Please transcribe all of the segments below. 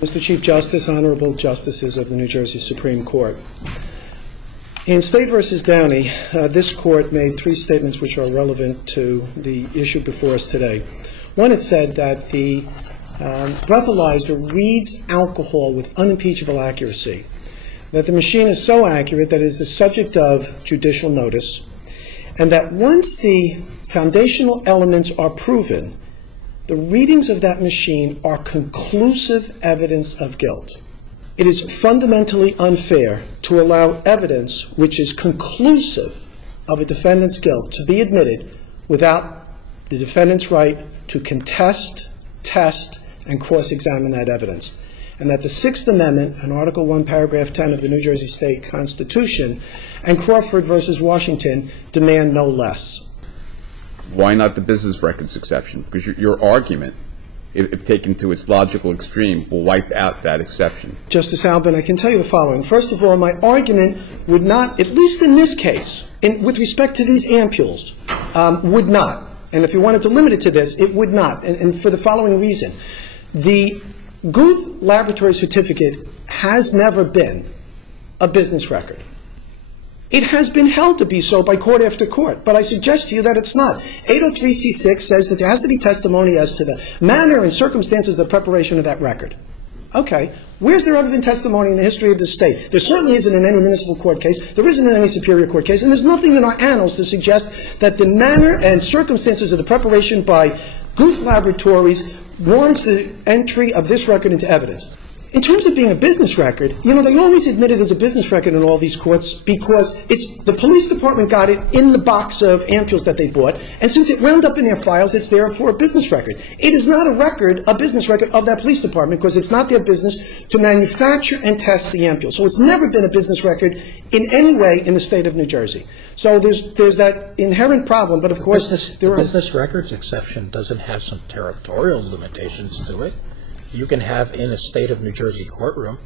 Mr. Chief Justice, Honorable Justices of the New Jersey Supreme Court. In State v. Downey, this Court made three statements which are relevant to the issue before us today. One, it said that the breathalyzer reads alcohol with unimpeachable accuracy, that the machine is so accurate that it is the subject of judicial notice, and that once the foundational elements are proven, the readings of that machine are conclusive evidence of guilt. It is fundamentally unfair to allow evidence which is conclusive of a defendant's guilt to be admitted without the defendant's right to contest, test, and cross-examine that evidence. And that the Sixth Amendment and Article 1, Paragraph 10 of the New Jersey State Constitution and Crawford v. Washington demand no less. Why not the business records exception? Because your argument, if taken to its logical extreme, will wipe out that exception. Justice Albin, I can tell you the following. First of all, my argument would not, at least in this case, with respect to these ampules, would not. And if you wanted to limit it to this, it would not. And for the following reason. The Guth Laboratory Certificate has never been a business record. It has been held to be so by court after court, but I suggest to you that it's not. 803c6 says that there has to be testimony as to the manner and circumstances of the preparation of that record. Okay, where's there ever been testimony in the history of the state? There certainly isn't in any municipal court case, there isn't in any superior court case, and there's nothing in our annals to suggest that the manner and circumstances of the preparation by Guth Laboratories warrants the entry of this record into evidence. In terms of being a business record, you know, they always admit it as a business record in all these courts because it's the police department got it in the box of ampules that they bought, and since it wound up in their files, it's there for a business record. It is not a record, a business record of that police department because it's not their business to manufacture and test the ampule. So it's never been a business record in any way in the state of New Jersey. So there's that inherent problem, but of course the business records exception doesn't have some territorial limitations to it. You can have in a state of New Jersey courtroom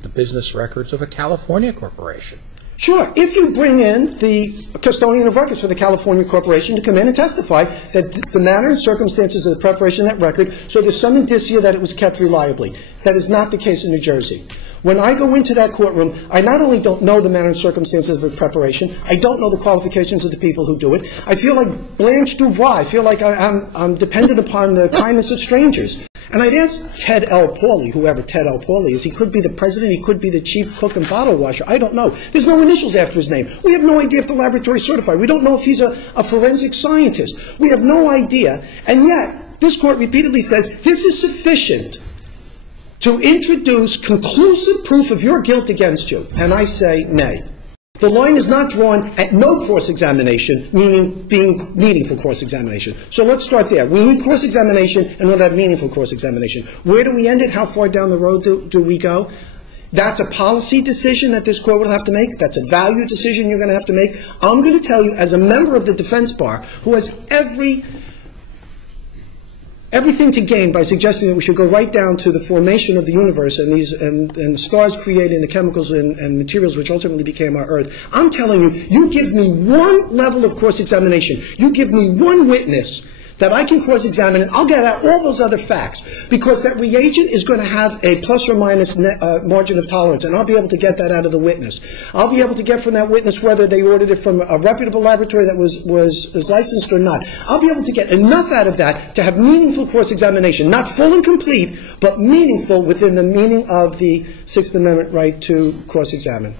the business records of a California corporation. Sure, if you bring in the custodian of records for the California corporation to come in and testify that the manner and circumstances of the preparation of that record, so there's some indicia that it was kept reliably. That is not the case in New Jersey. When I go into that courtroom, I not only don't know the manner and circumstances of the preparation, I don't know the qualifications of the people who do it. I feel like Blanche Dubois. I feel like I'm dependent upon the kindness of strangers. And I'd ask Ted L. Pauly, whoever Ted L. Pauly is, he could be the president, he could be the chief cook and bottle washer, I don't know. There's no initials after his name. We have no idea if the laboratory is certified. We don't know if he's a forensic scientist. We have no idea. And yet, this court repeatedly says, this is sufficient to introduce conclusive proof of your guilt against you. And I say, nay. The line is not drawn at no cross-examination, meaning being meaningful cross-examination. So let's start there. We need cross-examination and we'll have meaningful cross-examination. Where do we end it? How far down the road do we go? That's a policy decision that this court will have to make. That's a value decision you're going to have to make. I'm going to tell you, as a member of the defense bar, who has everything to gain by suggesting that we should go right down to the formation of the universe and stars creating the chemicals and materials which ultimately became our Earth. I'm telling you, you give me one level of cross-examination, you give me one witness that I can cross-examine, and I'll get out all those other facts, because that reagent is going to have a plus or minus margin of tolerance, and I'll be able to get that out of the witness. I'll be able to get from that witness whether they ordered it from a reputable laboratory that was licensed or not. I'll be able to get enough out of that to have meaningful cross-examination, not full and complete, but meaningful within the meaning of the Sixth Amendment right to cross-examine.